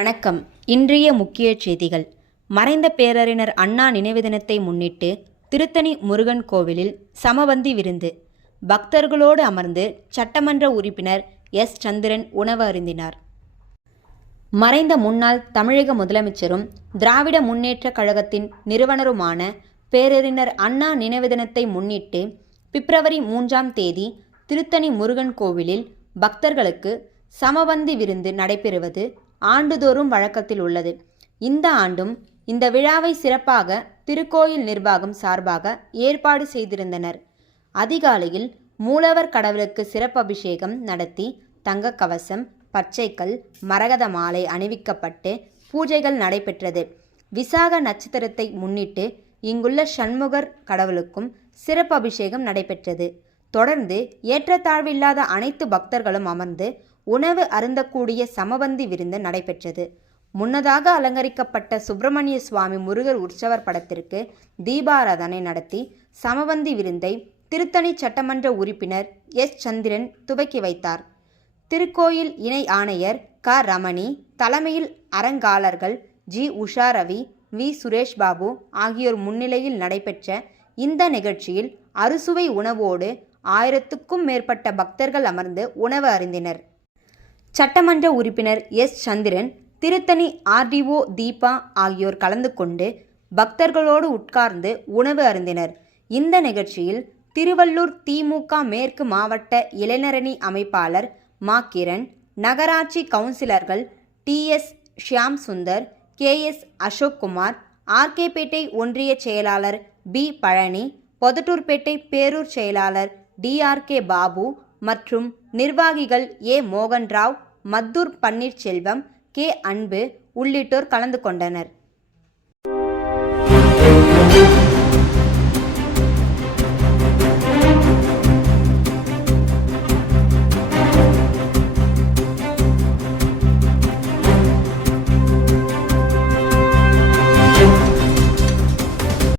வணக்கம். இன்றைய முக்கிய செய்திகள். மறைந்த பேரறிஞர் அண்ணா நினைவு தினத்தை முன்னிட்டு திருத்தணி முருகன் கோவிலில் சமபந்தி விருந்து. பக்தர்களோடு அமர்ந்து சட்டமன்ற உறுப்பினர் எஸ். சந்திரன் உணவு அருந்தினார். மறைந்த முன்னாள் தமிழக முதலமைச்சரும் திராவிட முன்னேற்றக் கழகத்தின் நிறுவனருமான பேரறிஞர் அண்ணா நினைவு தினத்தை முன்னிட்டு பிப்ரவரி 3ஆம் தேதி திருத்தணி முருகன் கோவிலில் பக்தர்களுக்கு சமபந்தி விருந்து நடைபெறுவது ஆண்டுதோறும் வழக்கத்தில் உள்ளது. இந்த ஆண்டும் இந்த விழாவை சிறப்பாக திருக்கோயில் நிர்வாகம் சார்பாக ஏற்பாடு செய்திருந்தனர். அதிகாலையில் மூலவர் கடவுளுக்கு சிறப்பு அபிஷேகம் நடத்தி தங்க கவசம், பச்சைக்கல், மரகத மாலை அணிவிக்கப்பட்டு பூஜைகள் நடைபெற்றது. விசாக நட்சத்திரத்தை முன்னிட்டு இங்குள்ள சண்முகர் கடவுளுக்கும் சிறப்பு அபிஷேகம் நடைபெற்றது. தொடர்ந்து ஏற்றத்தாழ்வில்லாத அனைத்து பக்தர்களும் அமர்ந்து உணவு அருந்தக்கூடிய சமபந்தி விருந்து நடைபெற்றது. முன்னதாக அலங்கரிக்கப்பட்ட சுப்பிரமணிய சுவாமி முருகர் உற்சவர் படத்திற்கு தீபாராதனை நடத்தி சமபந்தி விருந்தை திருத்தணி சட்டமன்ற உறுப்பினர் எஸ். சந்திரன் துவக்கி வைத்தார். திருக்கோயில் இணை ஆணையர் க. ரமணி தலைமையில் அறங்காளர்கள் ஜி. உஷாரவி, வி. சுரேஷ்பாபு ஆகியோர் முன்னிலையில் நடைபெற்ற இந்த நிகழ்ச்சியில் அறுசுவை உணவோடு 1000க்கும் மேற்பட்ட பக்தர்கள் அமர்ந்து உணவு அருந்தினர். சட்டமன்ற உறுப்பினர் எஸ். சந்திரன், திருத்தணி ஆர்.டி.ஓ. தீபா ஆகியோர் கலந்து கொண்டு பக்தர்களோடு உட்கார்ந்து உணவு அருந்தினர். இந்த நிகழ்ச்சியில் திருவள்ளூர் தி.மு.க. மேற்கு மாவட்ட இளைஞரணி அமைப்பாளர் மா. கிரண், நகராட்சி கவுன்சிலர்கள் டி.எஸ். ஷியாம் சுந்தர், கே.எஸ். அசோக்குமார், ஆர்.கே.பேட்டை ஒன்றிய செயலாளர் பி. பழனி, பொதட்டூர்பேட்டை பேரூர் செயலாளர் டி.ஆர்.கே. பாபு மற்றும் நிர்வாகிகள் ஏ. மோகன்ராவ், மத்தூர் பன்னீர்செல்வம், கே. அன்பு உள்ளிட்டோர் கலந்து கொண்டனர்.